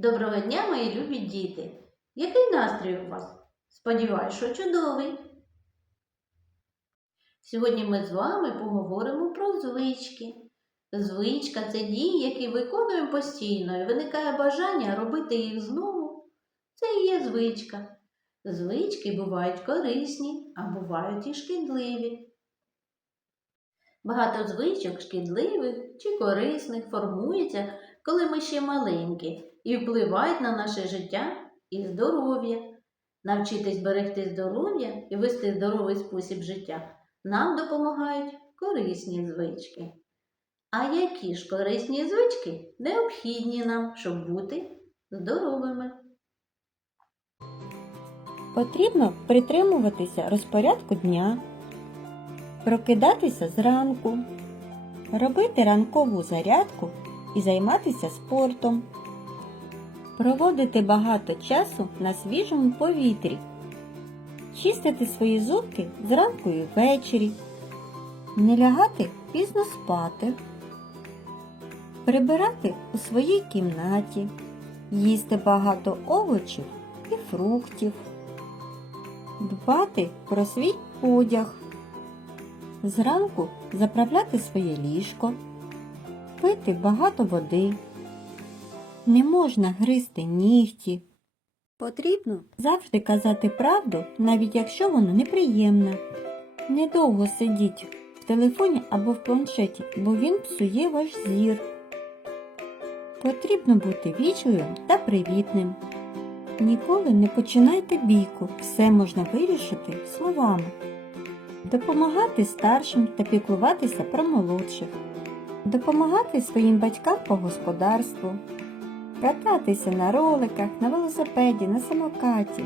Доброго дня, мої любі діти! Який настрій у вас? Сподіваюсь, що чудовий. Сьогодні ми з вами поговоримо про звички. Звичка це дії, які виконуємо постійно, і виникає бажання робити їх знову. Це і є звичка. Звички бувають корисні, а бувають і шкідливі. Багато звичок шкідливих чи корисних формується, коли ми ще маленькі, і впливають на наше життя і здоров'я. Навчитись берегти здоров'я і вести здоровий спосіб життя нам допомагають корисні звички. А які ж корисні звички необхідні нам, щоб бути здоровими? Потрібно притримуватися розпорядку дня, прокидатися зранку, робити ранкову зарядку і займатися спортом, проводити багато часу на свіжому повітрі, чистити свої зубки зранку і ввечері, не лягати пізно спати, прибирати у своїй кімнаті, їсти багато овочів і фруктів. Дбати про свій одяг, зранку заправляти своє ліжко, пити багато води. Не можна гризти нігті. Потрібно завжди казати правду, навіть якщо вона неприємна. Недовго сидіть в телефоні або в планшеті, бо він псує ваш зір. Потрібно бути вічливим та привітним. Ніколи не починайте бійку, все можна вирішити словами. Допомагати старшим та піклуватися про молодших, допомагати своїм батькам по господарству, кататися на роликах, на велосипеді, на самокаті,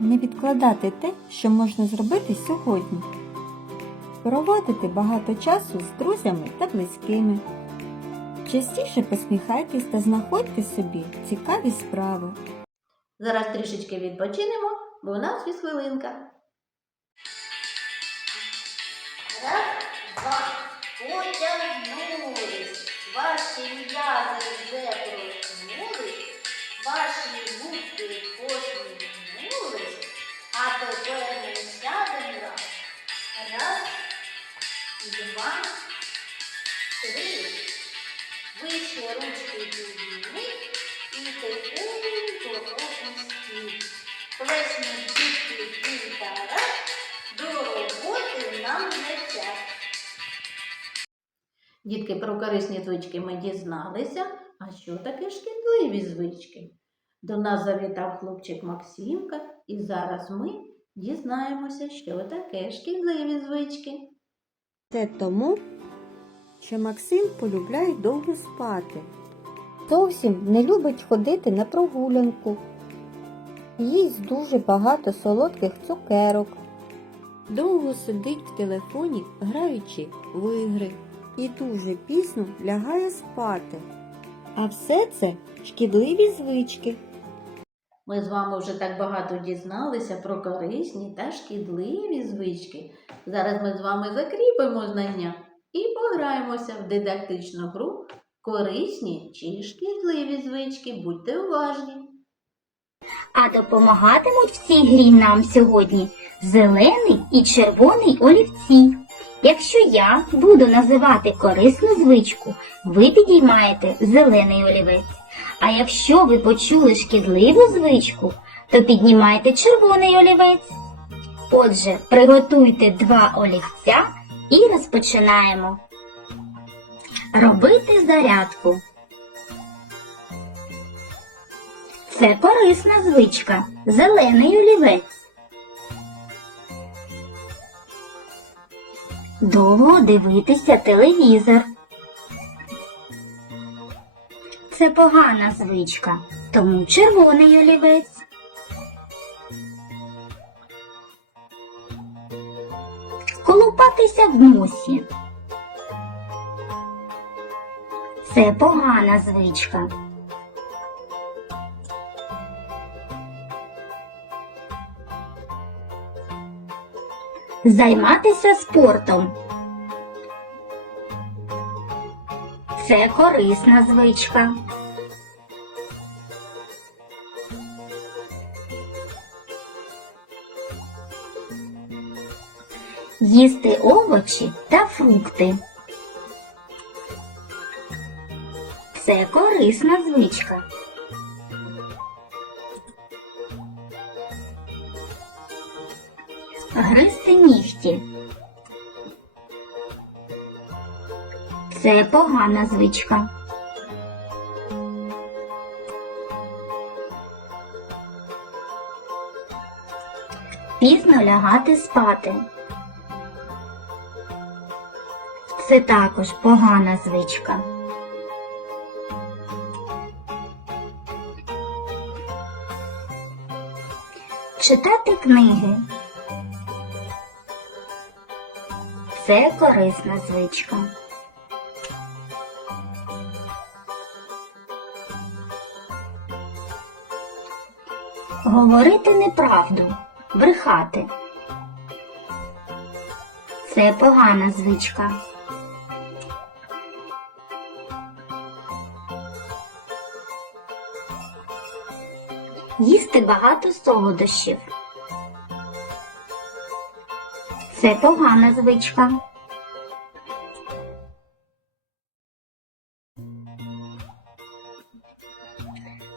не відкладати те, що можна зробити сьогодні, проводити багато часу з друзями та близькими. Частіше посміхайтесь та знаходьте собі цікаві справи. Зараз трішечки відпочинемо, бо у нас є хвилинка. Раз, два, потягнулись. Ваші м'язи вже проснулись, ваші губки посміхнулись, а тепер ми сядемо раз. Раз, два, три. Вище ручки підніміть і тихенько опустіть. Плесні дітки півтора, до роботи нам не час. Дітки, про корисні звички ми дізналися. А що таке шкідливі звички? До нас завітав хлопчик Максимка, і зараз ми дізнаємося, що таке шкідливі звички. Це тому, що Максим полюбляє довго спати. Зовсім не любить ходити на прогулянку. Їсть дуже багато солодких цукерок. Довго сидить в телефоні, граючи в ігри, і дуже пізно лягає спати. А все це шкідливі звички. Ми з вами вже так багато дізналися про корисні та шкідливі звички. Зараз ми з вами закріпимо знання і пограємося в дидактичну гру корисні чи шкідливі звички. Будьте уважні. А допомагатимуть в цій грі нам сьогодні зелений і червоний олівці. Якщо я буду називати корисну звичку, ви підіймаєте зелений олівець. А якщо ви почули шкідливу звичку, то піднімайте червоний олівець. Отже, приготуйте два олівця і розпочинаємо. Робити зарядку. Це корисна звичка. Зелений олівець. Довго дивитися телевізор. Це погана звичка, тому червоний олівець. Колупатися в носі. Це погана звичка. Займатися спортом. Це корисна звичка. Їсти овочі та фрукти. Це корисна звичка. Гризти нігті. Це погана звичка. Пізно лягати спати. Це також погана звичка. Читати книги. Це корисна звичка. Говорити неправду, брехати. Це погана звичка. Їсти багато солодощів. Це погана звичка.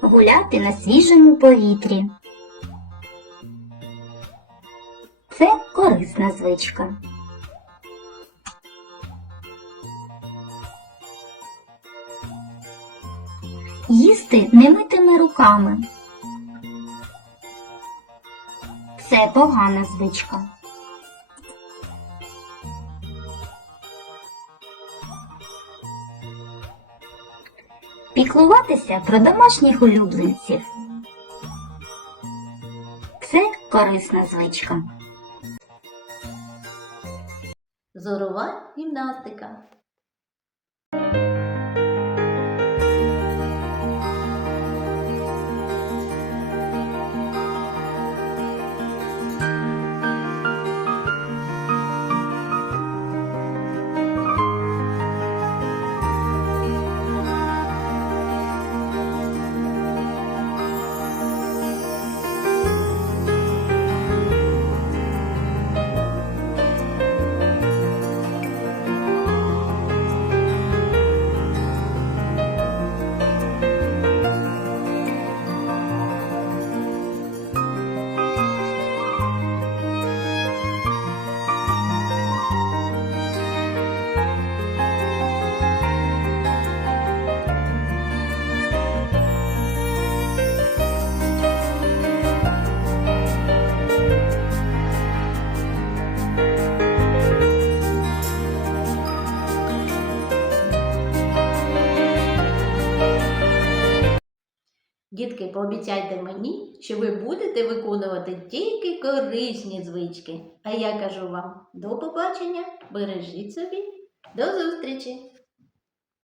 Гуляти на свіжому повітрі. Це корисна звичка. Їсти немитими руками. Це погана звичка. Піклуватися про домашніх улюбленців. Це корисна звичка. Зорова гімнастика. Дітки, пообіцяйте мені, що ви будете виконувати тільки корисні звички. А я кажу вам до побачення, бережіть собі, до зустрічі!